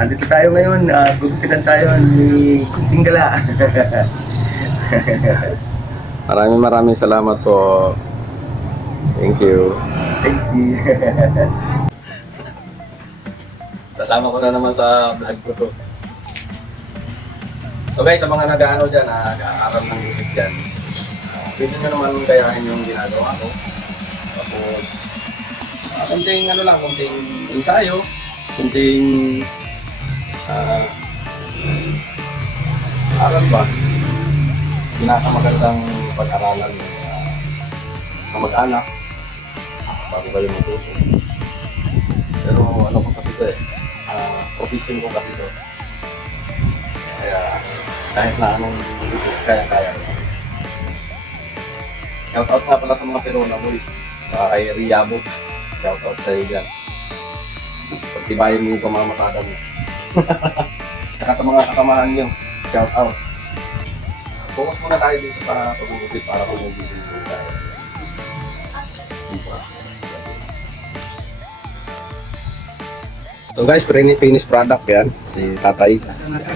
Andito tayo ngayon, gugupitan tayo ni Kunting Gala. Maraming salamat po. Thank you. Thank you. Sasama ko na naman sa vlog ko to. So guys, sa mga nag-aano dyan, nag-aaral ng gupit dyan, pwede nyo naman gayahin yung ginagawa ko. Tapos, kunting ano lang, kunting ensayo, kunting aral ba? Pinakamagandang pag-aralan ng mag-anak bago kayo matuto. Pero ano ko kasi ito profession ko kasi ito. Kaya kahit na anong kaya-kaya. Shoutout nga pala sa mga Perona boys. Kay Riabot. Shoutout sa iyo dyan. Pagtibayin mo yung pamamasada mo. Saka sa mga kasamahan nyo. Shoutout. Focus muna tayo dito sa pag-uupit para pag-ubisin mo tayo. So guys, finished product yan. Si Tatay.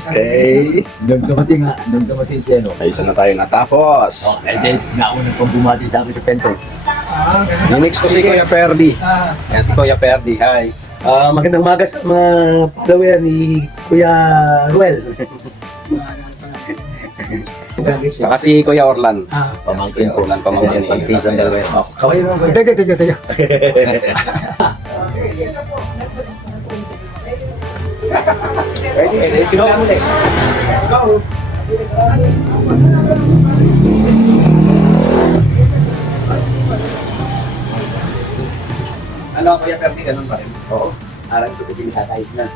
Okay. Nagkamating siya, no? Ay, isa na tayo natapos. Eh, then, nauna pang bumati sa akin sa Pentro. Minix ko si Kuya Perdi. Yan si Kuya Perdi. Hi. Magandang umaga sa mga follower ni Kuya Ruel. Saka si Kuya Orlan. Pamangkin ko. Orlan, pamangkin ni Pagtisan dalawa yun. Kaway naman Kuya. Teka. Ready? Kinuha mo ulit. Let's go! Ano, Kuya Perdi, ganun pa rin? Oo. Arang ko din tatayos na.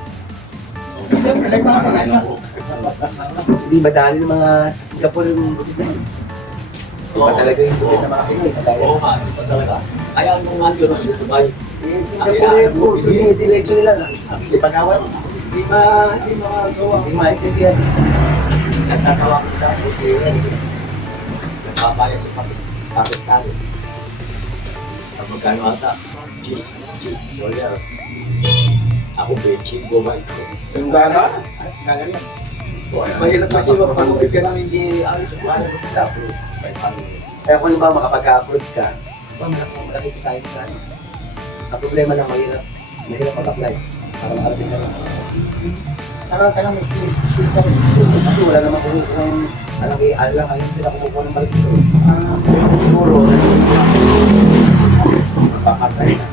Hindi madali ng mga sa Singapore yung bukid na yun. Iba talaga yung bukid na mga Pinoy. Oo, ano pa talaga. Kaya nung nandun ako sa Dubai, Yung Singapore yung diretso nila. Hindi pag-awan. hindi magawa. Hindi maintindihan. Nagtatawa ko sa akin siya. Nagpapalit sa Pakistan. Ang magkano ata? Cheese. Dollar. Ako betching, gumay ko. Yung gana? Mahirap kasi magpamukit ka nang hindi ayos ang bahala mo sa approve. Kaya kung ba makapag-upload ka, malaki tayo sa ano. Ang problema lang mahirap mag-apply para makarating ka lang. Kailangan may skill ka rin. Kasi wala naman kung alam ayun sila kumukuha ng balik ito. Siguro, papatay na.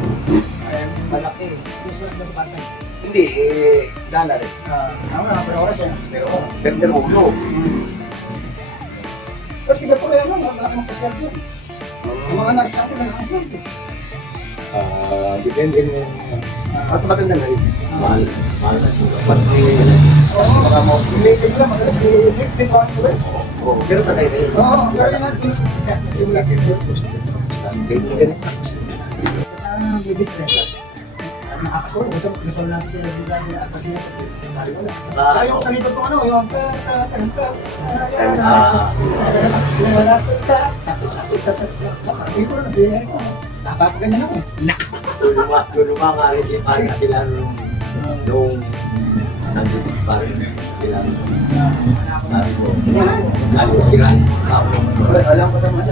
Malaki. Usual ba sa batay? Hindi, gala rin. Ako na, pero oras yan. Pero ulo. Pero Singapore yan lang, wala akong paswerte yun. Ang mga nurse natin, wala akong paswerte. Depende mo. Mas maganda na rin. Mahal na siya. Mas may Oo, mga mo. related lang, magalas. Related ba ako rin? Pero patay na rin. Oo, pero yan natin. Simula dito. Kaibigan. Distress. Nakakasulo, ito, resolve natin sila dito na at pag-iwa. Saka, Yung kanito po ano, yung Ito na siya. Napapaganda na ko. luluma nga rin si Paring Atilan nung nandito si Paring Atilan. Sabi ko, sabi ko, kiran. Alam ko naman.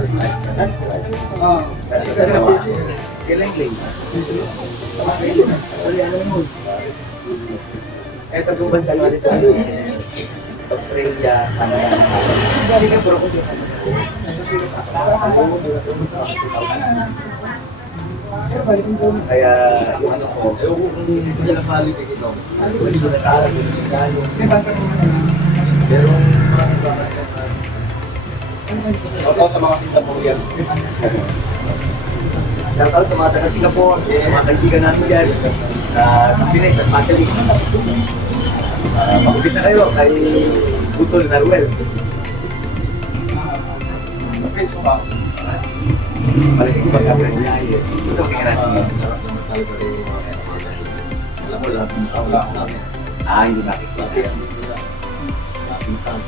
Oo. Kailan-kailan. Ito kung bansa naman dito. Australia, Canada. Singapore ko dito. Kaya yung ano ko, Hindi nila balik ito. hindi ko nag-aaral yung Singalo. Pero maraming bakit yan. Shoutout sa mga Singaporean. Shoutout sa mga taga-Singapore, sa mga kaibigan namin dyan, sa Pilipinas at Masalis. Makupit na kayo kay Butol Naruel. Balik ko pag-apres. Gusto ko kaya natin. Sarap naman talaga rin yung mga kasama. Alam mo, lahat ng tao lang sa amin. Hindi bakit. Laki ang sila. Lapitan.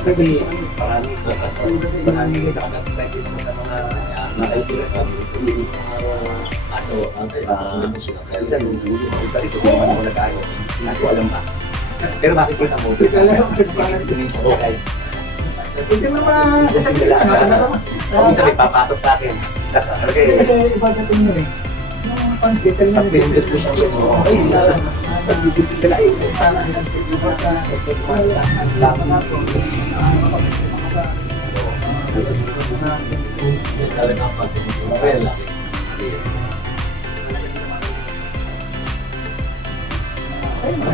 Kasi marami nakasubscribe dito sa mga YouTubers. Aso, Minsan, kasi kung hindi man ako nag-ano, hindi ko alam ba. Pero makikita mo, okay. Hindi mo masasabihin. Minsan may papasok sa akin. Okay. Kasi iba dating mo eh. Yung pang-title na Pag pinindot mo siya, ay, pag-ibig ka lang. talagang pag-well.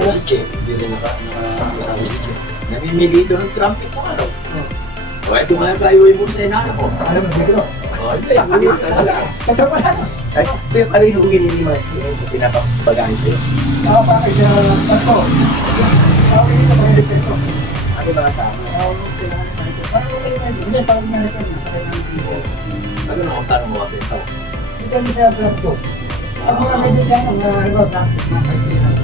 Si Che, hindi rin nakasama si Che. Namimili ito ng trumpet mo, ano? O, ito nga tayo mo sa inana ko. Alam mo, siguro. O, hindi, hindi talaga. Totoo pa lang. Ay, ito ano yung ginili mo sa pinapabagahan sa'yo? Bakit siya ako? Okay dito, mga dito. Ano ba ang tama? Parang okay na dito. Hindi, parang nangyari na. Sakay ng dito. Ano na ang tanong mo ako ito? Depende sa vlog to. Pag mga medyo dyan, ang mga vlog, mga kaibigan.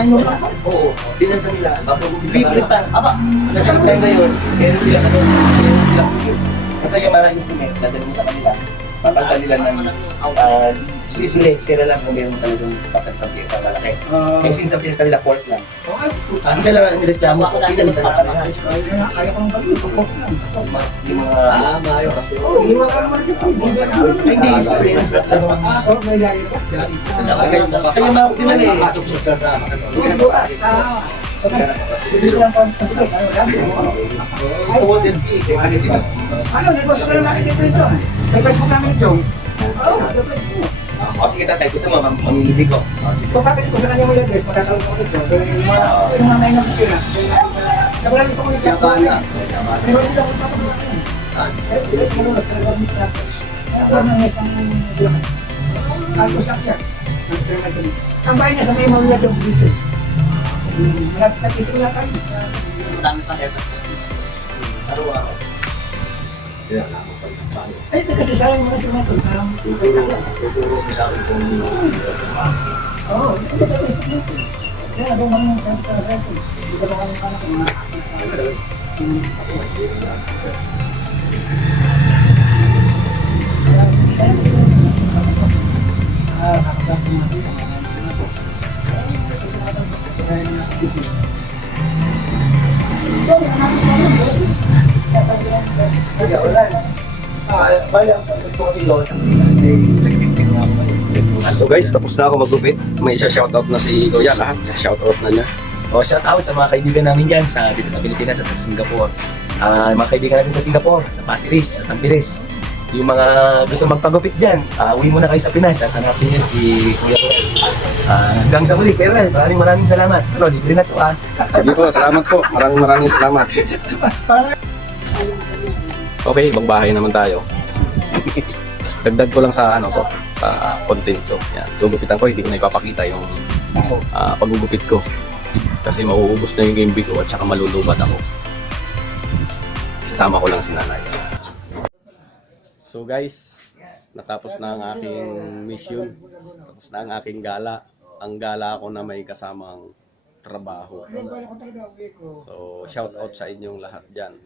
Ano ka? Oo, pinanta nila. Libre pa. Aba, kasi yung time na yun, meron sila basta yung mga instrument, dadalhin mo sa kanila. Papalitan nila ng sulit, pero lang kung meron talagang papalitan pyesa malaki. Eh, since ang pinagka nila port lang. Isa lang ang niresplamo ko, pinalik sa parehas. Kaya kong bagay, pupos lang. So, mas di mga... Maayos. Oo, iwan ka naman dito. Hindi, experience ba talaga mga... Oo, may lagi pa. Basta yung mga dinala eh. Pasok mo sa Bukas, bukas. Dito lang pa. Ano lang? Sa water fee, kaya di ba? Ano, negosyo ko lang namin dito ito. Sa Facebook namin ito. Oo, sa Facebook. O sige tatay, gusto mo, mamimili ko. Kung kapit ko sa kanya mula address, magkakaroon ko ito. Yung mga may nakasira. Sa wala gusto ko yung Yabala. Pero hindi ako papagawa. Pero hindi sa malunas, talaga dito sa atos. Kaya po mga isang bulakan. Alto saksya. Ang bahay niya sa may mawala sa Brisel. Malapit sa kising lang kami. Madami pa effort. Araw-araw. Kaya lang ako pag tayo. Ay, kasi sayang mga simato. Basta lang. Tuturo ko sa akin kung Oo, hindi ba basta lang. Kaya nagawang kami ng sabi sa record. Hindi ba kami anak ng mga kasi nakapasa mga sila. Kaya wala. Bala, ito kasi doon. So guys, tapos na ako magupit. May isa shoutout na si Kuya, lahat sa shoutout na niya. O shoutout sa mga kaibigan namin dyan dito sa Pilipinas at sa Singapore. Mga kaibigan natin sa Singapore, sa Pasir Ris, sa Tampilis. Yung mga gusto magpagupit dyan, uwi muna kayo sa Pinas at hanapin niyo si Kuya Roel. Hanggang sa muli, Kuya Roel, maraming salamat. Ano, libre na to Sige po, salamat po. Maraming salamat. Okay, ibang bahay naman tayo. Dagdag ko lang sa ano to, sa content ko. Yan, gugupitan ko, hindi ko na ipapakita yung paggugupit ko. Kasi mauubos na yung game ko at saka malulubat ako. Isasama ko lang si nanay. So guys, natapos na ang aking mission. Tapos na ang aking gala. Ang gala ko na may kasamang trabaho. So, shout out sa inyong lahat dyan.